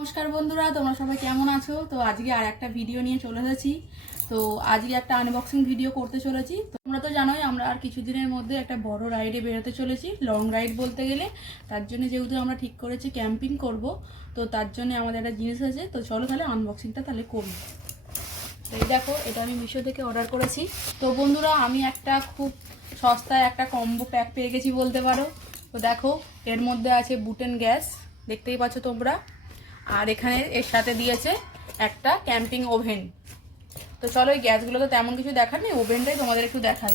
নমস্কার বন্ধুরা, তোমরা সবাই কেমন আছো? তো আজকে আর একটা ভিডিও নিয়ে চলে এসেছি। তো আজকে একটা আনবক্সিং ভিডিও করতে চলেছি। তোমরা তো জানোই আমরা আর কিছুদিনের মধ্যে একটা বড় রাইডে বেরোতে চলেছি, লং রাইড বলতে গেলে। তার জন্য যেহেতু আমরা ঠিক করেছি ক্যাম্পিং করব, তো তার জন্য আমাদের একটা জিনিস আছে। তো চলো তাহলে আনবক্সিংটা তাহলে করি। তো এই দেখো, এটা আমি মিশো থেকে অর্ডার করেছি। তো বন্ধুরা, আমি একটা খুব সস্তায় একটা কম্বো প্যাক পেয়ে গেছি বলতে পারো। তো দেখো, এর মধ্যে আছে বুটেন গ্যাস, দেখতেই পাচ্ছ তোমরা। আর এখানে এর সাথে দিয়েছে একটা ক্যাম্পিং ওভেন। তো চলো, এই গ্যাসগুলো তো তেমন কিছু দেখার নেই, ওভেনটাই তোমাদের একটু দেখাই।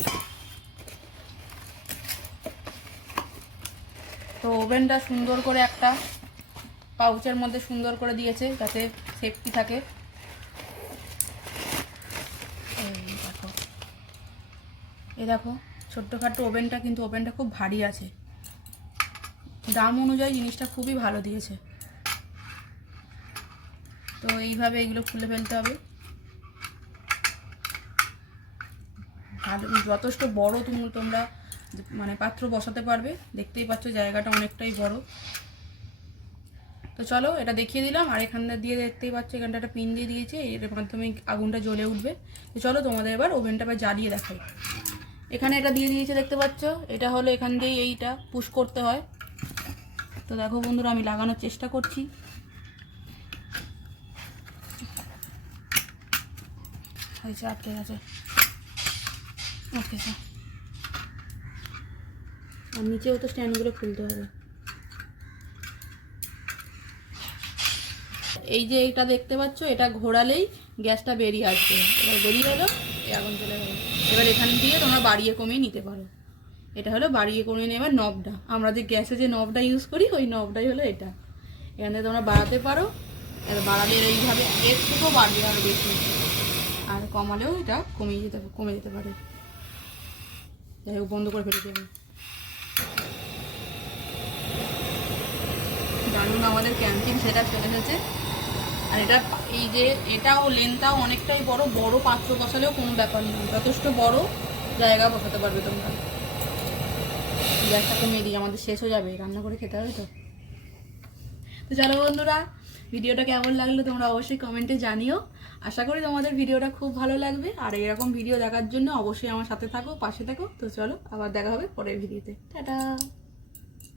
তো ওভেনটা সুন্দর করে একটা পাউচের মধ্যে সুন্দর করে দিয়েছে যাতে সেফটি থাকে। এই দেখো ছোট্টখাট্টো ওভেনটা, কিন্তু ওভেনটা খুব ভারী আছে। দাম অনুযায়ী জিনিসটা খুবই ভালো দিয়েছে। তো এইভাবে এগুলো খুলে ফেলতে হবে। ভালো, যথেষ্ট বড় তোমরা মানে পাত্র বসাতে পারবে। দেখতেই পাচ্ছ জায়গাটা অনেকটাই বড়। তো চলো, এটা দেখিয়ে দিলাম। আর এখানটা দিয়ে দেখতেই পাচ্ছ, এখানটা একটা পিন দিয়ে দিয়েছে, এর মাধ্যমে আগুনটা জ্বলে উঠবে। তো চলো তোমাদের এবার ওভেনটা আবার জ্বালিয়ে দেখাই। এখানে এটা দিয়ে দিয়েছে, দেখতে পাচ্ছ। এটা হলো এখান দিয়ে এইটা পুশ করতে হয়। তো দেখো বন্ধুরা, আমি লাগানোর চেষ্টা করছি। হয়েছে, আটকে গেছে। Okay sir. আর নিচেও তো স্ট্যান্ডগুলো খুলতে হবে। এই যে এটা দেখতে পাচ্ছ, এটা ঘোরালেই গ্যাসটা বেরিয়ে আসবে। এবার বেরিয়ে এলো, এই আগুন চলে গেল। এবার এখান দিয়ে তোমরা বাড়িয়ে কমিয়ে নিতে পারো। এটা হলো বাড়িয়ে কমিয়ে নেওয়ার নবটা। আমরা যে গ্যাসে যে নবটা ইউজ করি, ওই নবটাই হলো এটা। এখান থেকে তোমরা বাড়াতে পারো। এবার বাড়ালে এইভাবে এর থেকেও বাড়বে আরও বেশি, আর কমালেও এটা কমে যেতে পারে। যাই হোক, বন্ধ করে ফেলেছি আমি। জানুন, আমাদের ক্যাম্পিং সেটা চলে এসেছে। আর এটা এই যে এটাও লেন্থটাও অনেকটাই বড়। বড় পাত্র বসালেও কোনো ব্যাপার নেই, যথেষ্ট বড় জায়গা বসাতে পারবে তোমরা। গ্যাসটা কমিয়ে দিই, আমাদের শেষ হয়ে যাবে, রান্না করে খেতে হবে। তো চলো বন্ধুরা, ভিডিওটা কেমন লাগলো তোমরা অবশ্যই কমেন্টে জানিও। আশা করি তোমাদের ভিডিওটা খুব ভালো লাগবে। আর এরকম ভিডিও দেখার জন্য অবশ্যই আমার সাথে থাকো, পাশে থাকো। তো চলো, আবার দেখা হবে পরের ভিডিওতে। টাটা।